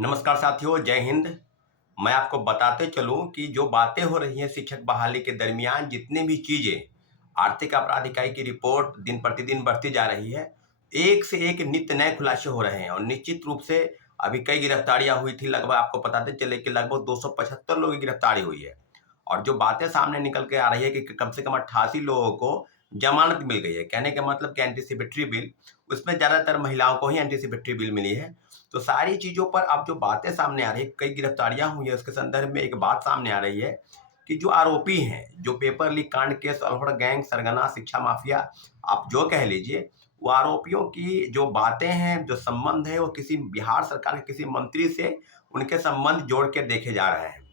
नमस्कार साथियों, जय हिंद। मैं आपको बताते चलूं कि जो बातें हो रही हैं शिक्षक बहाली के दरमियान, जितनी भी चीजें, आर्थिक अपराध इकाई की रिपोर्ट दिन प्रतिदिन बढ़ती जा रही है। एक से एक नित्य नए खुलासे हो रहे हैं और निश्चित रूप से अभी कई गिरफ्तारियां हुई थी। लगभग आपको बताते चले कि लगभग 275 लोगों की गिरफ्तारी हुई है। और जो बातें सामने निकल के आ रही है कि कम से कम 88 लोगों को जमानत मिल गई है। कहने का मतलब कि एंटीसिपेटरी बिल, उसमें ज्यादातर महिलाओं को ही एंटीसिपेटरी बिल मिली है। तो सारी चीजों पर अब जो बातें सामने आ रही है, कई गिरफ्तारियां हुई है, उसके संदर्भ में एक बात सामने आ रही है कि जो आरोपी हैं, जो पेपर लीक कांड के सल्फर गैंग, सरगना, शिक्षा माफिया, आप जो कह लीजिए, वो आरोपियों की जो बातें हैं, जो संबंध है, वो किसी बिहार सरकार के किसी मंत्री से उनके संबंध जोड़ के देखे जा रहे हैं।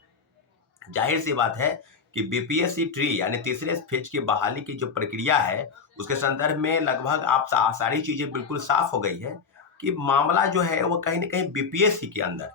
जाहिर सी बात है कि बीपीएससी ट्री यानी तीसरे फेज की बहाली की जो प्रक्रिया है, उसके संदर्भ में लगभग आप सारी चीजें बिल्कुल साफ हो गई है कि मामला जो है वो कहीं ना कहीं बीपीएससी के अंदर,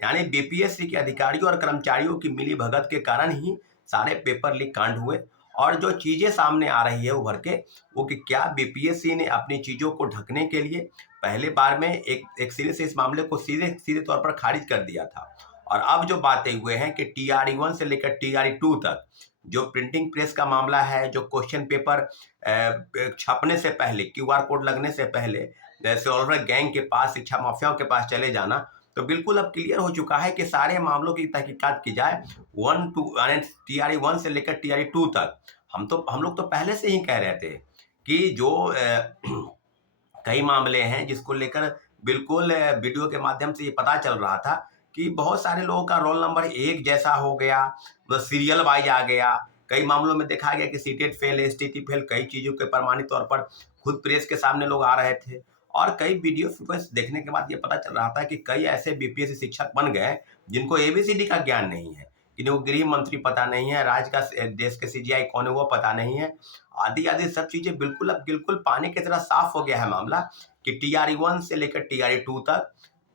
यानी बीपीएससी के अधिकारियों और कर्मचारियों की मिली भगत के कारण ही सारे पेपर लीक कांड हुए। और जो चीजें सामने आ रही है उभर के, वो कि क्या बीपीएससी ने अपनी चीजों को ढकने के लिए पहले बार में एक सिरे से इस मामले को सीधे सीधे तौर पर खारिज कर दिया था। और अब जो बातें हुए हैं कि टीआरई 1 से लेकर टीआरई 2 तक जो प्रिंटिंग प्रेस का मामला है, जो क्वेश्चन पेपर छपने से पहले, क्यूआर कोड लगने से पहले सॉल्वर गैंग के पास, शिक्षा माफियाओं के पास चले जाना, तो बिल्कुल अब क्लियर हो चुका है कि सारे मामलों की तहकीकात की जाए। वन टू यानी टीआरई 1 से लेकर टीआरई 2 तक। हम लोग तो पहले से ही कह रहे थे कि जो कई मामले हैं जिसको लेकर बिल्कुल वीडियो के माध्यम से ये पता चल रहा था कि बहुत सारे लोगों का रोल नंबर एक जैसा हो गया, मतलब सीरियल वाइज आ गया। कई मामलों में देखा गया कि सीटेट फेल, एसटीटी फेल, कई चीजों के प्रमाणित तौर पर खुद प्रेस के सामने लोग आ रहे थे। और कई वीडियो फुटेज देखने के बाद ये पता चल रहा था कि कई ऐसे बीपीएससी शिक्षक बन गए जिनको एबीसीडी का ज्ञान नहीं है, किन्हीं को गृह मंत्री पता नहीं है, राज्य का देश के सीजीआई कौन है वो पता नहीं है, आदि आदि सब चीजें बिल्कुल अब बिल्कुल पानी की तरह साफ हो गया है मामला कि टीआरई 1 से लेकर टीआरई 2 तक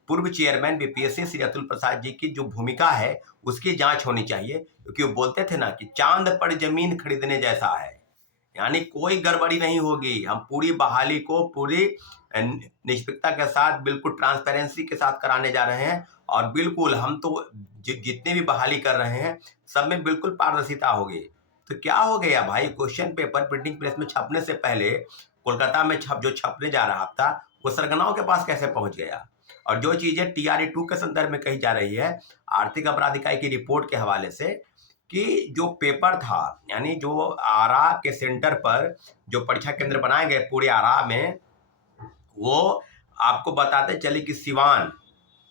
पूर्व चेयरमैन बीपीएससी श्री अतुल प्रसाद जी की जो भूमिका है उसकी जांच होनी चाहिए। क्योंकि वो बोलते थे ना कि चांद पर जमीन खरीदने जैसा है, यानी कोई गड़बड़ी नहीं होगी। हम पूरी बहाली को पूरी निष्पक्षता के साथ, बिल्कुल ट्रांसपेरेंसी के साथ कराने जा रहे हैं। और बिल्कुल हम तो जितने भी बहाली कर रहे हैं सब में बिल्कुल पारदर्शिता होगी। तो क्या हो गया भाई, क्वेश्चन पेपर प्रिंटिंग प्रेस में छपने से पहले कोलकाता में जो छपने जा रहा था वो सरगनाओं के पास कैसे पहुंच गया? और जो चीजें टीआरई 2 के संदर्भ में कही जा रही है आर्थिक अपराध इकाई की रिपोर्ट के हवाले से, कि जो पेपर था, यानी जो आरा के सेंटर पर जो परीक्षा केंद्र बनाए गए पूरे आरा में, वो आपको बताते चले कि सिवान,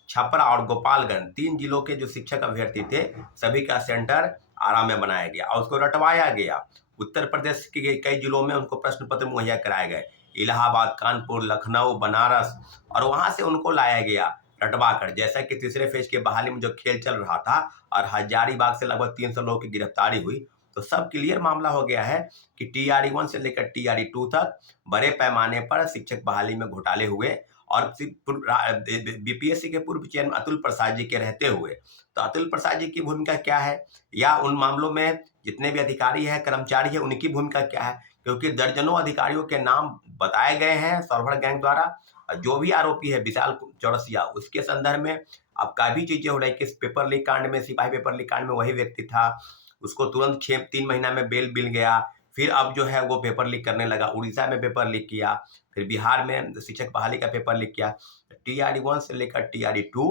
छपरा और गोपालगंज 3 जिलों के जो शिक्षक अभ्यर्थी थे सभी का सेंटर आरा में बनाया गया और उसको रटवाया गया। उत्तर प्रदेश के कई जिलों में उनको प्रश्न पत्र मुहैया कराए गए, इलाहाबाद, कानपुर, लखनऊ, बनारस, और वहां से उनको लाया गया रटवा कर। जैसा कि तीसरे फेज के बहाली में जो खेल चल रहा था और हजारीबाग से लगभग 300 लोगों की गिरफ्तारी हुई, तो सब क्लियर मामला हो गया है कि टीआरई 1 से लेकर टीआरई 2 तक बड़े पैमाने पर शिक्षक बहाली में घोटाले हुए। और बीपीएससी के पूर्व चेयरमैन अतुल प्रसाद जी के रहते हुए, तो अतुल प्रसाद जी की भूमिका क्या है, या उन मामलों में जितने भी अधिकारी हैं, कर्मचारी हैं, उनकी भूमिका क्या है? क्योंकि दर्जनों अधिकारियों के नाम बताए गए हैं सॉल्वर गैंग द्वारा। जो भी आरोपी है विशाल चौरसिया, उसके संदर्भ में अब काफी चीजें हो रही कि इस पेपर लीक कांड में, सिपाही पेपर लीक कांड में वही व्यक्ति था, उसको तुरंत 3 महीना में बेल मिल गया। फिर अब जो है वो पेपर लीक करने लगा, उड़ीसा में पेपर लीक किया, फिर बिहार में शिक्षक बहाली का पेपर लीक किया। टीआरई 1 से लेकर टीआरई 2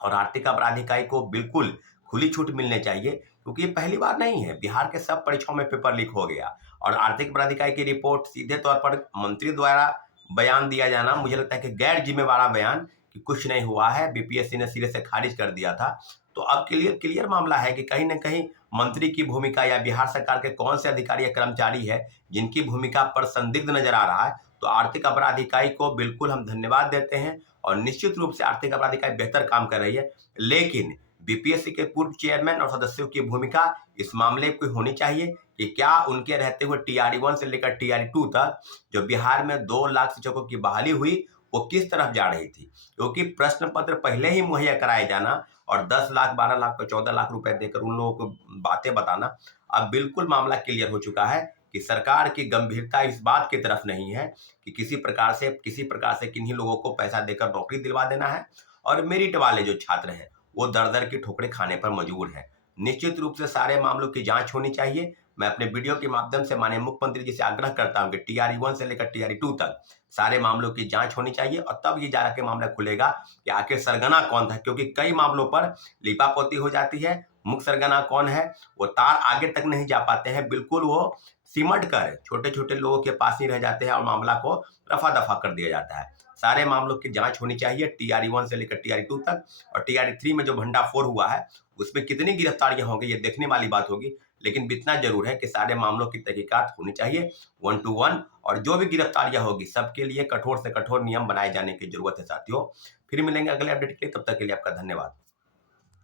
और आर्थिक अपराध इकाई को बिल्कुल खुली छूट मिलने चाहिए, क्योंकि ये पहली बार नहीं है। बिहार के सब परीक्षाओं में पेपर लीक हो गया और आर्थिक अपराध इकाई की रिपोर्ट सीधे तौर पर मंत्री द्वारा बयान दिया जाना, मुझे लगता है कि गैर जिम्मेवार बयान, कि कुछ नहीं हुआ है, बीपीएससी ने सिरे से खारिज कर दिया था। तो अब क्लियर क्लियर मामला है कि कहीं ना कहीं मंत्री की भूमिका या बिहार सरकार के कौन से अधिकारी या कर्मचारी है जिनकी भूमिका पर संदिग्ध नजर आ रहा है। तो आर्थिक अपराध इकाई को बिल्कुल हम धन्यवाद देते हैं और निश्चित रूप से आर्थिक अपराध इकाई बेहतर काम कर रही है। लेकिन बीपीएससी के पूर्व चेयरमैन और सदस्यों की भूमिका इस मामले की होनी चाहिए कि क्या उनके रहते हुए टीआरई 1 से लेकर टीआरई 2 तक जो बिहार में 2 लाख शिक्षकों की बहाली हुई वो किस तरफ जा रही थी। क्योंकि प्रश्न पत्र पहले ही मुहैया कराए जाना और 10 लाख, 12 लाख, 14 लाख रुपए देकर उन लोगों को बातें बताना, अब बिल्कुल मामला क्लियर हो चुका है कि सरकार की गंभीरता इस बात की तरफ नहीं है कि किसी प्रकार से किन्हीं लोगों को पैसा देकर नौकरी दिलवा देना है। और मेरिट वाले जो छात्र हैं वो दर दर की ठोकरें खाने पर मजबूर हैं। निश्चित रूप से सारे मामलों की जांच होनी चाहिए। मैं अपने वीडियो के माध्यम से माननीय मुख्यमंत्री जी से आग्रह करता हूं कि टीआरई 1 से लेकर टीआरई 2 तक सारे मामलों की जांच होनी चाहिए और तब ये जाके मामला खुलेगा कि आखिर सरगना कौन था, क्योंकि कई मामलों पर लीपापोती हो जाती है। मुख्य सरगना कौन है वो तार आगे तक नहीं जा पाते हैं, बिल्कुल वो सिमट कर छोटे छोटे लोगों के पास ही रह जाते हैं और मामला को रफा दफा कर दिया जाता है। सारे मामलों की जांच होनी चाहिए टीआरई 1 से लेकर टीआरई 2 तक। और टीआरई 3 में जो भंडाफोड़ हुआ है उसमें कितनी गिरफ्तारियां होंगी ये देखने वाली बात होगी, लेकिन इतना जरूर है कि सारे मामलों की तहकीकात होनी चाहिए 1 to 1। और जो भी गिरफ्तारियां होगी सबके लिए कठोर से कठोर नियम बनाए जाने की जरूरत है साथियों। फिर मिलेंगे अगले अपडेट के लिए, तब तक के लिए आपका धन्यवाद।